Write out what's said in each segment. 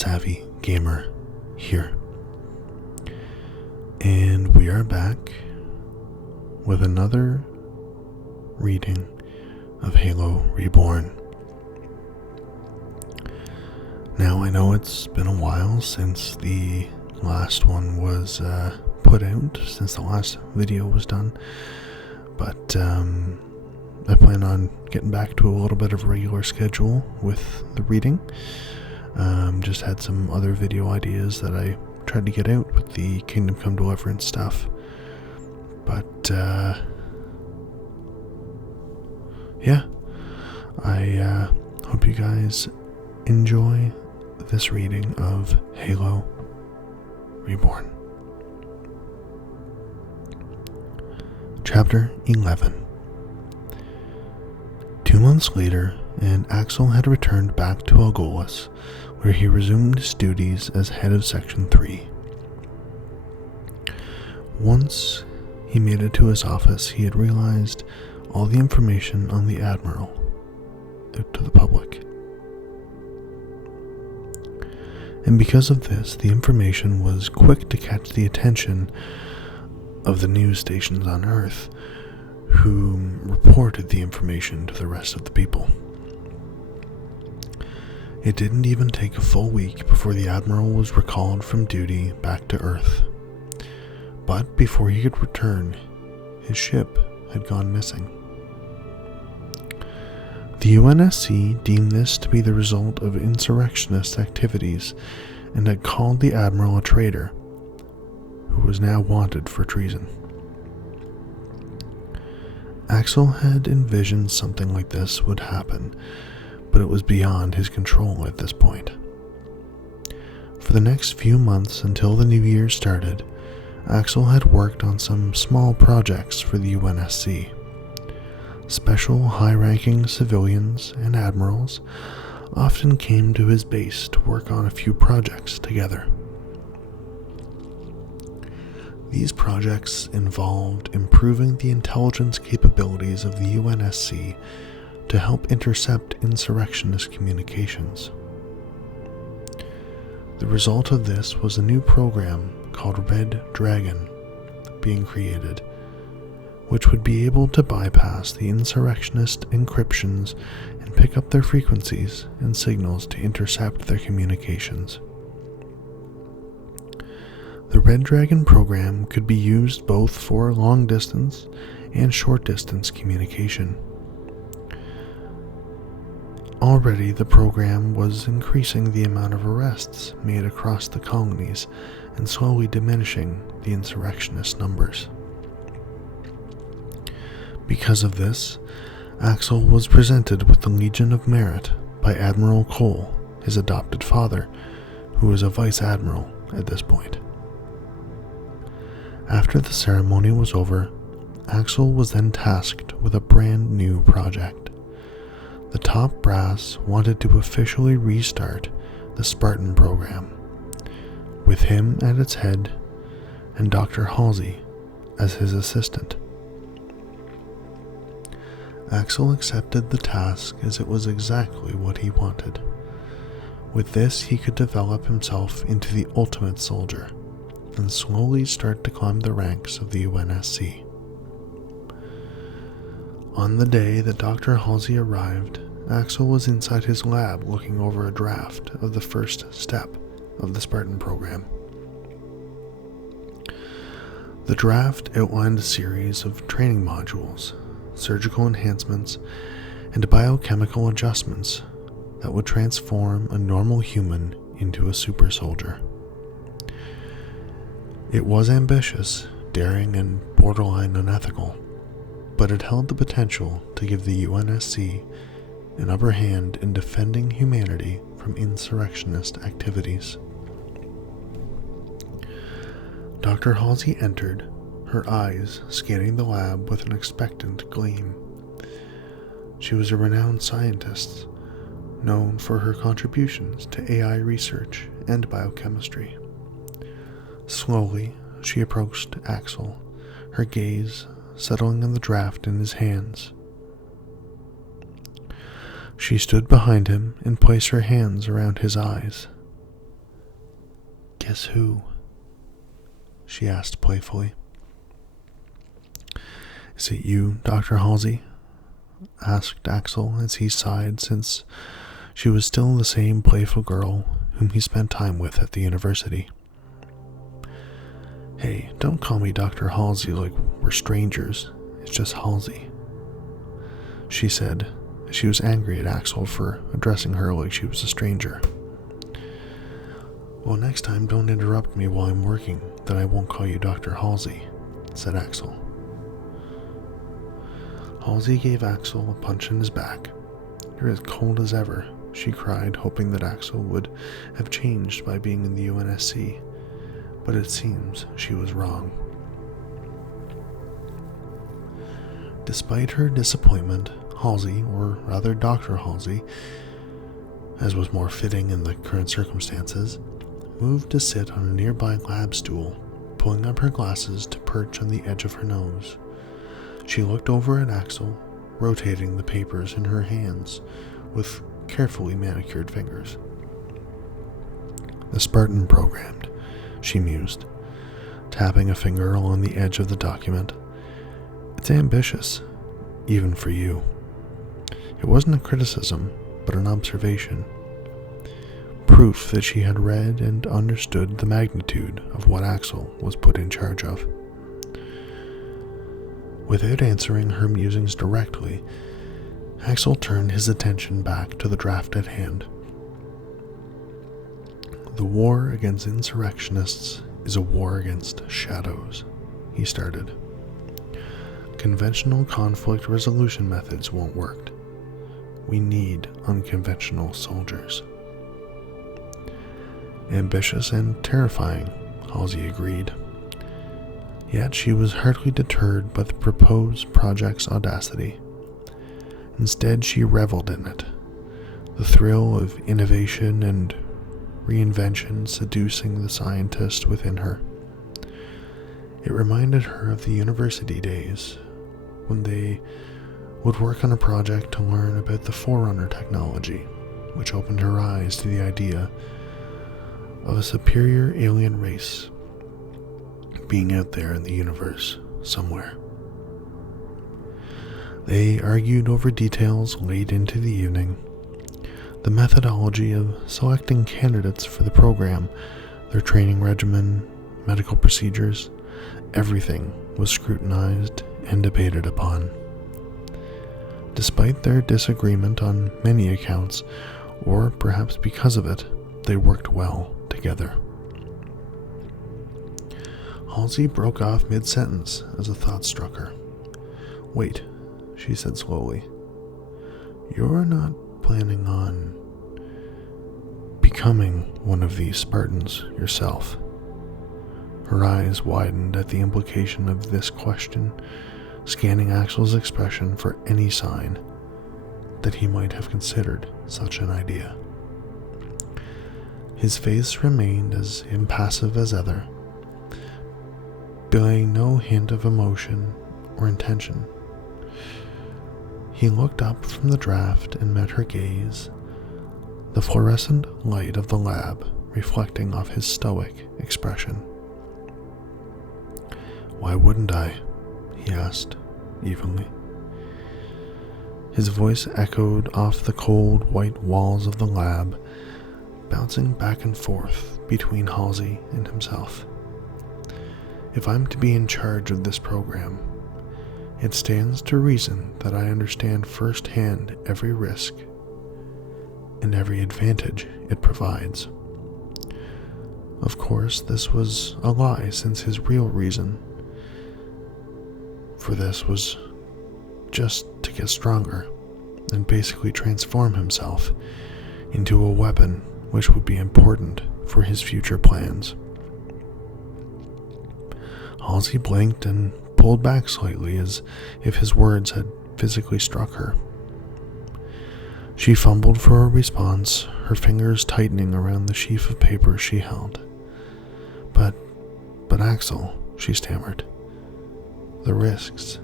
Savvy Gamer here. And we are back with another reading of Halo Reborn. Now, I know it's been a while since the last one was put out, since the last video was done, but I plan on getting back to a little bit of a regular schedule with the reading. Just had some other video ideas that I tried to get out with the Kingdom Come Deliverance stuff, but yeah, I hope you guys enjoy this reading of Halo Reborn. Chapter 11. 2 months later, and Axel had returned back to Algolis, where he resumed his duties as head of Section 3. Once he made it to his office, he had realized all the information on the Admiral out to the public. And because of this, the information was quick to catch the attention of the news stations on Earth, who reported the information to the rest of the people. It didn't even take a full week before the Admiral was recalled from duty back to Earth. But before he could return, his ship had gone missing. The UNSC deemed this to be the result of insurrectionist activities and had called the Admiral a traitor, who was now wanted for treason. Axel had envisioned something like this would happen, but it was beyond his control at this point. For the next few months until the new year started, Axel had worked on some small projects for the UNSC. Special high-ranking civilians and admirals often came to his base to work on a few projects together. These projects involved improving the intelligence capabilities of the UNSC to help intercept insurrectionist communications. The result of this was a new program called Red Dragon being created, which would be able to bypass the insurrectionist encryptions and pick up their frequencies and signals to intercept their communications. The Red Dragon program could be used both for long-distance and short-distance communication. Already, the program was increasing the amount of arrests made across the colonies and slowly diminishing the insurrectionist numbers. Because of this, Axel was presented with the Legion of Merit by Admiral Cole, his adopted father, who was a vice admiral at this point. After the ceremony was over, Axel was then tasked with a brand new project. The top brass wanted to officially restart the Spartan Program, with him at its head and Dr. Halsey as his assistant. Axel accepted the task as it was exactly what he wanted. With this, he could develop himself into the ultimate soldier and slowly start to climb the ranks of the UNSC. On the day that Dr. Halsey arrived, Axel was inside his lab looking over a draft of the first step of the Spartan Program. The draft outlined a series of training modules, surgical enhancements, and biochemical adjustments that would transform a normal human into a super soldier. It was ambitious, daring, and borderline unethical, but it held the potential to give the UNSC an upper hand in defending humanity from insurrectionist activities. Dr. Halsey entered, her eyes scanning the lab with an expectant gleam. She was a renowned scientist, known for her contributions to AI research and biochemistry. Slowly, she approached Axel, her gaze settling on the draft in his hands. She stood behind him and placed her hands around his eyes. Guess who? She asked playfully. Is it you, Dr. Halsey? Asked Axel as he sighed, since she was still the same playful girl whom he spent time with at the university. Hey, don't call me Dr. Halsey like we're strangers. It's just Halsey, she said, as she was angry at Axel for addressing her like she was a stranger. Well, next time don't interrupt me while I'm working, then I won't call you Dr. Halsey, said Axel. Halsey gave Axel a punch in his back. You're as cold as ever, she cried, hoping that Axel would have changed by being in the UNSC, but it seems she was wrong. Despite her disappointment, Halsey, or rather Dr. Halsey, as was more fitting in the current circumstances, moved to sit on a nearby lab stool, pulling up her glasses to perch on the edge of her nose. She looked over at Axel, rotating the papers in her hands with carefully manicured fingers. The Spartan Program, she mused, tapping a finger along the edge of the document. It's ambitious, even for you. It wasn't a criticism, but an observation. Proof that she had read and understood the magnitude of what Axel was put in charge of. Without answering her musings directly, Axel turned his attention back to the draft at hand. The war against insurrectionists is a war against shadows, he started. Conventional conflict resolution methods won't work. We need unconventional soldiers. Ambitious and terrifying, Halsey agreed. Yet she was hardly deterred by the proposed project's audacity. Instead, she reveled in it, the thrill of innovation and reinvention seducing the scientist within her. It reminded her of the university days, when they would work on a project to learn about the Forerunner technology, which opened her eyes to the idea of a superior alien race being out there in the universe somewhere. They argued over details late into the evening. The methodology of selecting candidates for the program, their training regimen, medical procedures, everything was scrutinized and debated upon. Despite their disagreement on many accounts, or perhaps because of it, they worked well together. Halsey broke off mid-sentence as a thought struck her. Wait, she said slowly. You're not planning on becoming one of these Spartans yourself? Her eyes widened at the implication of this question, scanning Axel's expression for any sign that he might have considered such an idea. His face remained as impassive as ever, belaying no hint of emotion or intention. He looked up from the draft and met her gaze, the fluorescent light of the lab reflecting off his stoic expression. Why wouldn't I? He asked, evenly. His voice echoed off the cold white walls of the lab, bouncing back and forth between Halsey and himself. If I'm to be in charge of this program, it stands to reason that I understand firsthand every risk and every advantage it provides. Of course, this was a lie, since his real reason for this was just to get stronger and basically transform himself into a weapon which would be important for his future plans. Halsey blinked and pulled back slightly, as if his words had physically struck her. She fumbled for a response, her fingers tightening around the sheaf of paper she held. But Axel, she stammered, the risks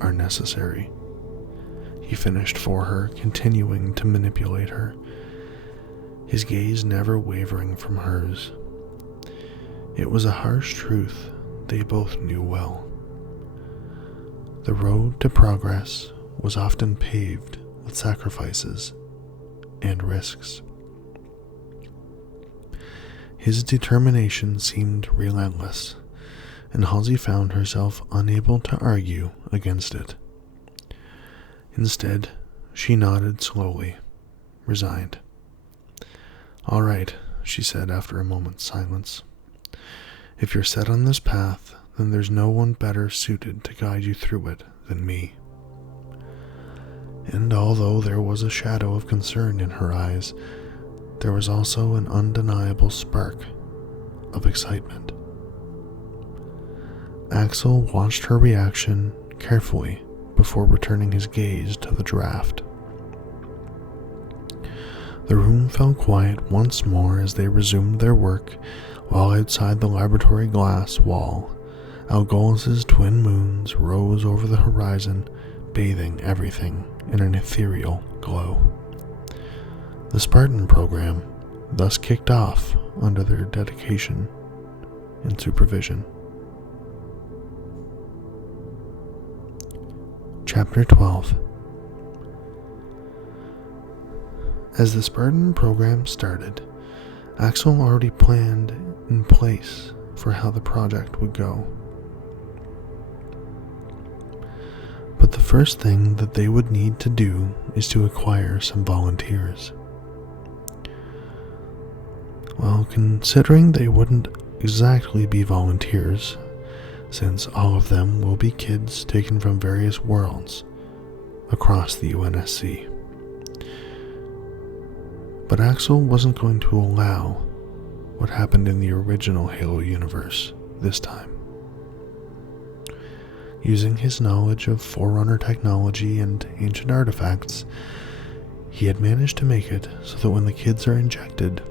are necessary. He finished for her, continuing to manipulate her. his gaze never wavering from hers. It was a harsh truth they both knew well. The road to progress was often paved with sacrifices and risks. His determination seemed relentless, and Halsey found herself unable to argue against it. Instead, she nodded slowly, resigned. "All right," she said after a moment's silence. "If you're set on this path, then there's no one better suited to guide you through it than me." And although there was a shadow of concern in her eyes, there was also an undeniable spark of excitement. Axel watched her reaction carefully before returning his gaze to the draft. The room fell quiet once more as they resumed their work, while outside the laboratory glass wall, Algolis' twin moons rose over the horizon, bathing everything in an ethereal glow. The Spartan Program thus kicked off under their dedication and supervision. Chapter 12. As the Spartan Program started, Axel already planned in place for how the project would go. But the first thing that they would need to do is to acquire some volunteers. Well, considering they wouldn't exactly be volunteers, since all of them will be kids taken from various worlds across the UNSC. But Axel wasn't going to allow what happened in the original Halo universe this time. Using his knowledge of Forerunner technology and ancient artifacts, he had managed to make it so that when the kids are injected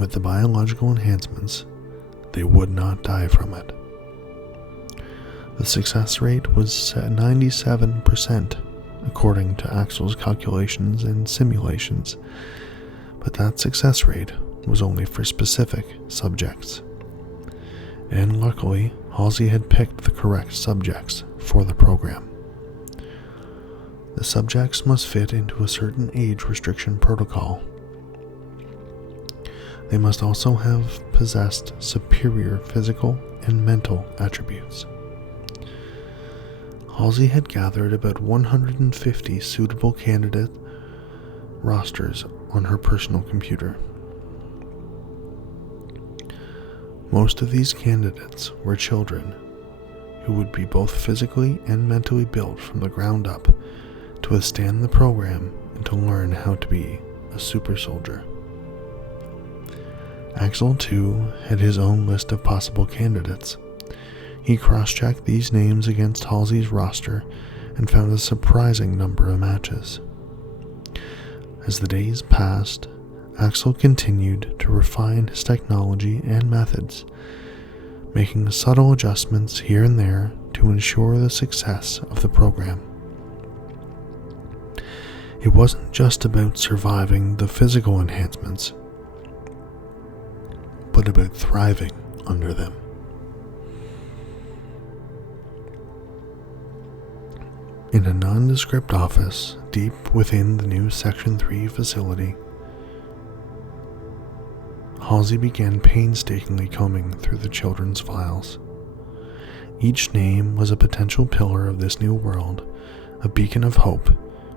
with the biological enhancements, they would not die from it. The success rate was at 97%, according to Axel's calculations and simulations, but that success rate was only for specific subjects. And luckily, Halsey had picked the correct subjects for the program. The subjects must fit into a certain age restriction protocol. They must also have possessed superior physical and mental attributes. Halsey had gathered about 150 suitable candidate rosters on her personal computer. Most of these candidates were children who would be both physically and mentally built from the ground up to withstand the program and to learn how to be a super soldier. Axel, too, had his own list of possible candidates. He cross-checked these names against Halsey's roster and found a surprising number of matches. As the days passed, Axel continued to refine his technology and methods, making subtle adjustments here and there to ensure the success of the program. It wasn't just about surviving the physical enhancements, but about thriving under them. In a nondescript office deep within the new Section 3 facility, Halsey began painstakingly combing through the children's files. Each name was a potential pillar of this new world, a beacon of hope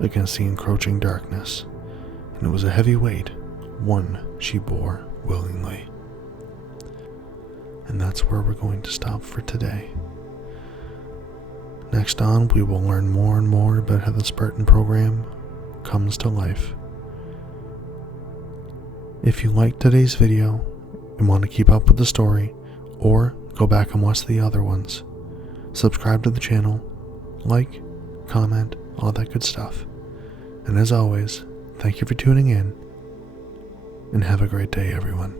against the encroaching darkness, and it was a heavy weight, one she bore willingly. And that's where we're going to stop for today. Next on, we will learn more and more about how the Spartan Program comes to life. If you liked today's video and want to keep up with the story, or go back and watch the other ones, subscribe to the channel, like, comment, all that good stuff. And as always, thank you for tuning in, and have a great day, everyone.